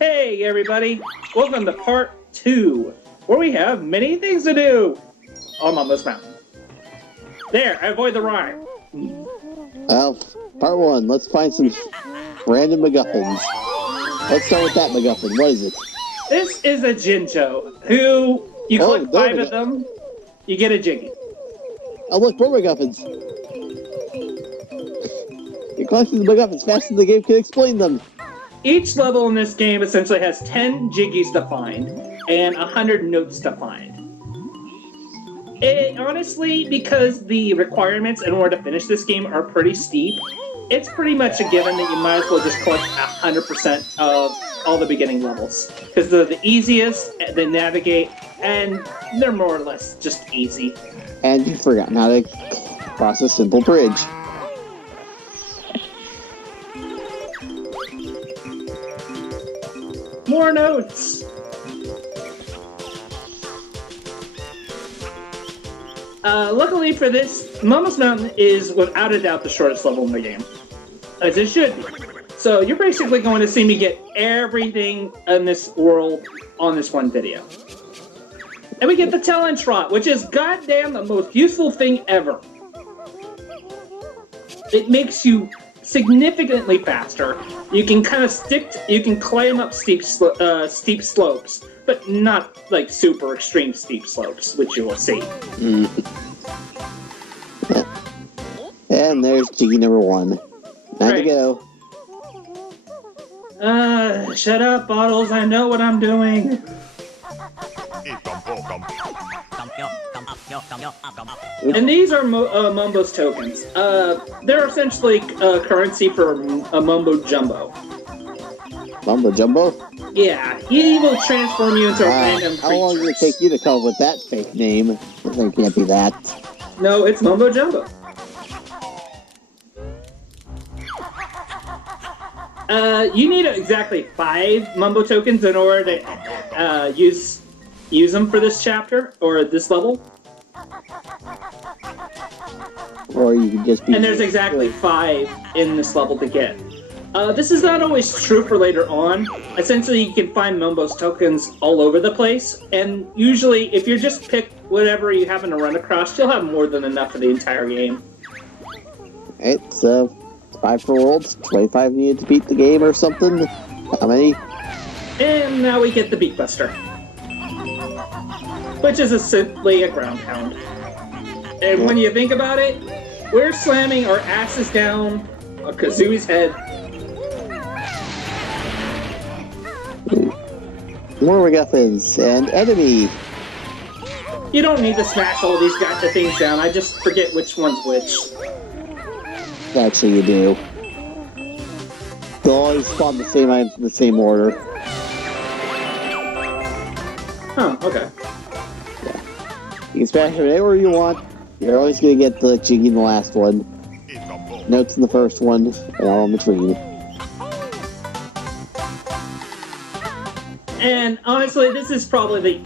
Hey everybody, welcome to part 2, where we have many things to do on Mumbles Mountain. There, I avoid the rhyme. Well, part 1, let's find some random MacGuffins. Let's start with that MacGuffin. What is it? This is a Jinjo, who, you collect 5 of them, you get a Jiggy. Oh look, more MacGuffins! You're collecting the MacGuffins faster than the game can explain them! Each level in this game essentially has 10 Jiggies to find, and 100 notes to find. Honestly, because the requirements in order to finish this game are pretty steep, it's pretty much a given that you might as well just collect 100% of all the beginning levels. Because they're the easiest, they navigate, and they're more or less just easy. And you've forgotten how to cross a simple bridge. More notes! Luckily for this, Mumbles Mountain is without a doubt the shortest level in the game. As it should be. So you're basically going to see me get everything in this world on this one video. And we get the Talent Trot, which is goddamn the most useful thing ever. It makes you significantly faster. You can kind of you can climb up steep slopes, but not like super extreme steep slopes, which you will see. And there's Jiggy number 1. Time to go. Shut up, Bottles. I know what I'm doing. And these are Mumbo's tokens. They're essentially currency for a Mumbo Jumbo. Mumbo Jumbo? Yeah, he will transform you into a random creature. How long will it take you to come up with that fake name? I think it can't be that. No, it's Mumbo Jumbo. You need exactly 5 Mumbo tokens in order to use them for this chapter, or this level. Or you can just be... And there's exactly 5 in this level to get. This is not always true for later on. Essentially, you can find Mumbo's tokens all over the place, and usually, if you just pick whatever you happen to run across, you'll have more than enough for the entire game. It's 5 for worlds, 25 needed to beat the game or something. How many? And now we get the Beatbuster, which is simply a ground pound. And when you think about it, we're slamming our asses down on Kazooie's head. More MacGuffins and enemy. You don't need to smash all these things down. I just forget which one's which. Actually, you do. They'll always spawn the same items in the same order. Huh, okay. Yeah. You can smash them anywhere you want. You're always going to get the Jiggy in the last one. Notes in the first one, and all in between. And honestly, this is probably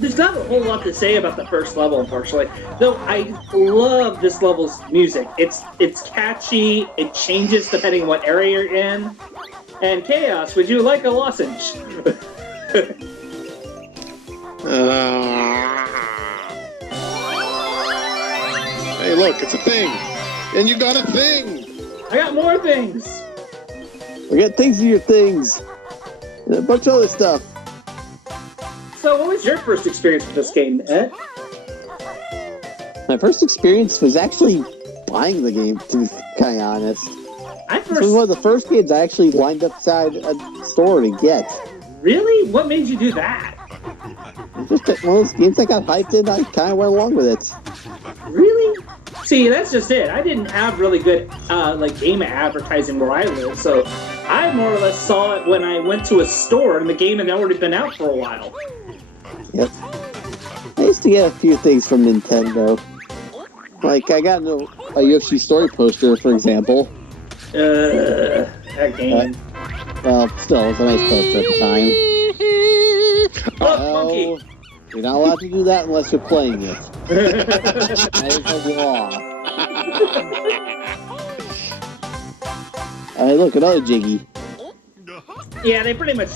there's not a whole lot to say about the first level, unfortunately. Though I love this level's music. It's catchy, it changes depending on what area you're in. And Chaos, would you like a lozenge? Hey, look, it's a thing! And you got a thing! I got more things! We got things in your things! And a bunch of other stuff. So, what was your first experience with this game, Ed? My first experience was actually buying the game, to be kind of honest. This was one of the first games I actually lined up beside a store to get. Really? What made you do that? Just one of those games I got hyped in, I kind of went along with it. Really? See, that's just it. I didn't have really good game advertising where I live, so I more or less saw it when I went to a store and the game had already been out for a while. Yep. I used to get a few things from Nintendo. Like, I got a Yoshi Story poster, for example. That game. Well, still, it's a nice poster at the time. Look, monkey! You're not allowed to do that unless you're playing it. That is the law. Hey, look, another Jiggy. Yeah, they pretty much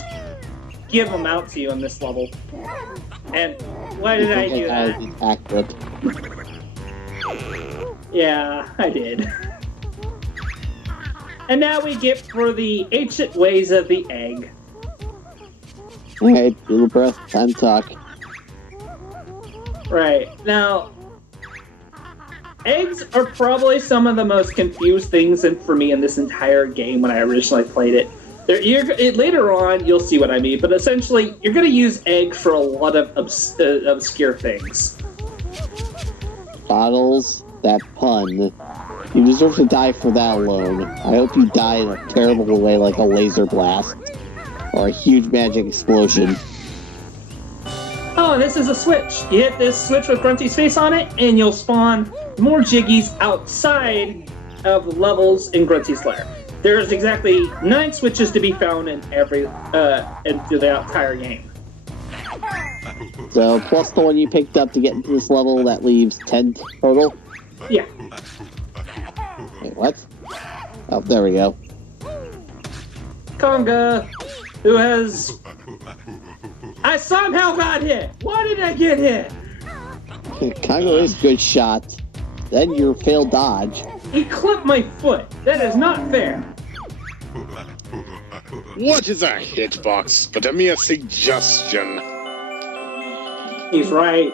give them out to you on this level. And why did I do that? Accurate. Yeah, I did. And now we get for the ancient ways of the egg. Alright, little breath, time to talk. Right. Now, eggs are probably some of the most confused things for me in this entire game when I originally played it. Later on, you'll see what I mean, but essentially, you're going to use eggs for a lot of obscure things. Bottles, that pun. You deserve to die for that alone. I hope you die in a terrible way like a laser blast. Or a huge magic explosion. Oh, and this is a switch. You hit this switch with Grunty's face on it, and you'll spawn more Jiggies outside of the levels in Grunty's lair. There's exactly 9 switches to be found in every into the entire game. So, plus the one you picked up to get into this level, that leaves 10 total? Yeah. Wait, what? Oh, there we go. Conga, who has... I somehow got hit! Why did I get hit? Congo is a good shot. Then your failed dodge. He clipped my foot. That is not fair. What is a hitbox but a mere suggestion? He's right.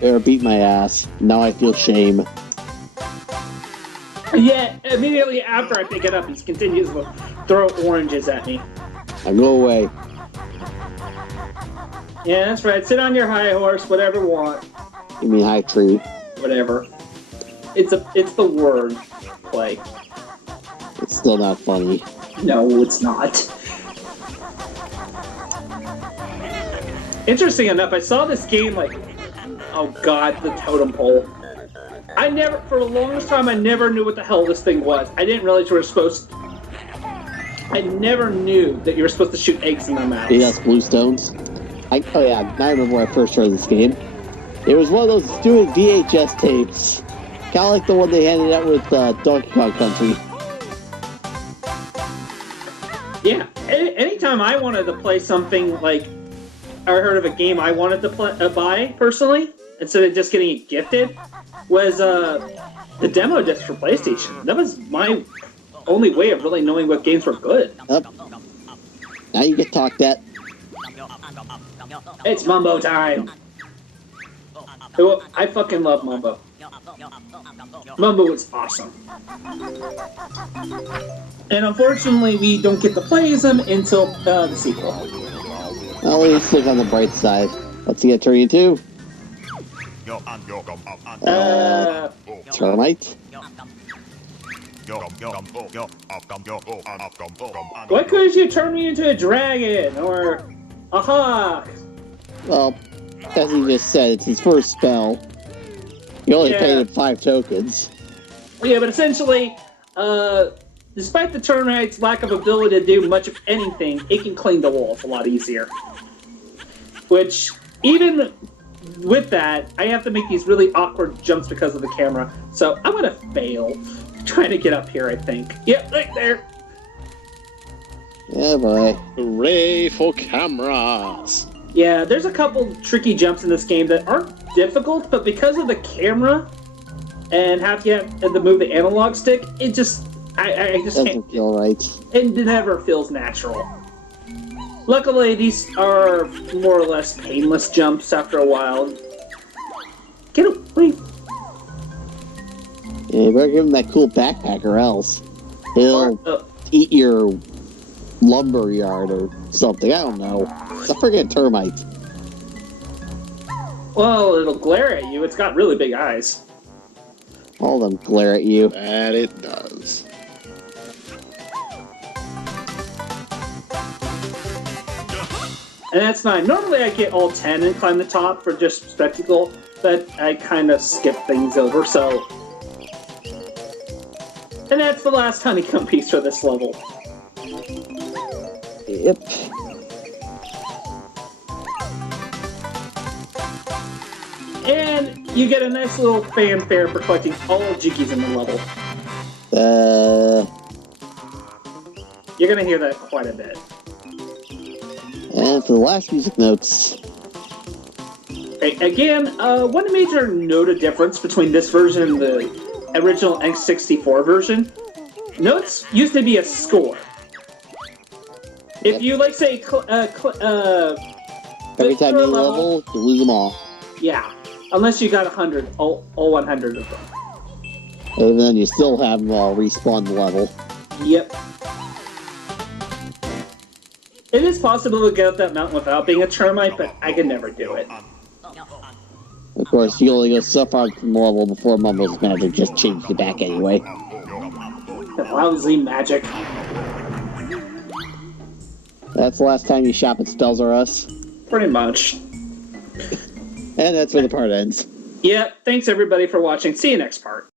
Bear beat my ass. Now I feel shame. Yet, immediately after I pick it up, he continues to throw oranges at me. Now go away. Yeah, that's right. Sit on your high horse, whatever you want. You mean high tree. Whatever. It's the word play. It's still not funny. No, it's not. Interesting enough, I saw this game like, oh god, the totem pole. For the longest time, I never knew what the hell this thing was. I didn't realize you were supposed to... I never knew that you were supposed to shoot eggs in their mouths. Yes, blue stones. Oh yeah, I remember when I first heard this game. It was one of those stupid VHS tapes. Kind of like the one they handed out with Donkey Kong Country. Yeah, anytime I wanted to play something like... I heard of a game I wanted to buy, personally, instead of just getting it gifted, was the demo disc for PlayStation. That was my only way of really knowing what games were good. Now you get talked at. It's Mumbo time! I fucking love Mumbo. Mumbo is awesome. And unfortunately, we don't get to play as him until the sequel. Well, let's look on the bright side. What's he gonna turn you into? Termite? Why couldn't you turn me into a dragon? Or a hawk? Well, as he just said, it's his first spell. You only paid him 5 tokens. Yeah, but essentially, despite the termite's lack of ability to do much of anything, it can clean the walls a lot easier. Which, even with that, I have to make these really awkward jumps because of the camera. So I'm gonna fail trying to get up here, I think. Yep, right there. Yeah, boy. Hooray for cameras! Yeah, there's a couple tricky jumps in this game that aren't difficult, but because of the camera and how you have to move the analog stick, it just... I just doesn't can't... feel right. It never feels natural. Luckily, these are more or less painless jumps after a while. Get away! Yeah, you better give him that cool backpack or else he'll eat your lumber yard or something. I don't know. It's a friggin' termite. Well, it'll glare at you. It's got really big eyes. All of them glare at you. That it does. And that's fine. Normally I get all 10 and climb the top for just spectacle, but I kind of skip things over, so... And that's the last honeycomb piece for this level. Yep. And you get a nice little fanfare for collecting all Jiggies in the level. You're going to hear that quite a bit. And for the last music notes. Okay, again, one major note of difference between this version and the original N64 version. Notes used to be a score. If you, like, say, every time you level, you lose them all. Yeah, unless you got 100, all 100 of them. And then you still have them all respawn the level. Yep. It is possible to get up that mountain without being a termite, but I could never do it. Of course, you only go so far from the level before Mumbles magic just changed it back anyway. Lousy magic. That's the last time you shop at Spells R Us. Pretty much. And that's where the part ends. Yep, thanks everybody for watching. See you next part.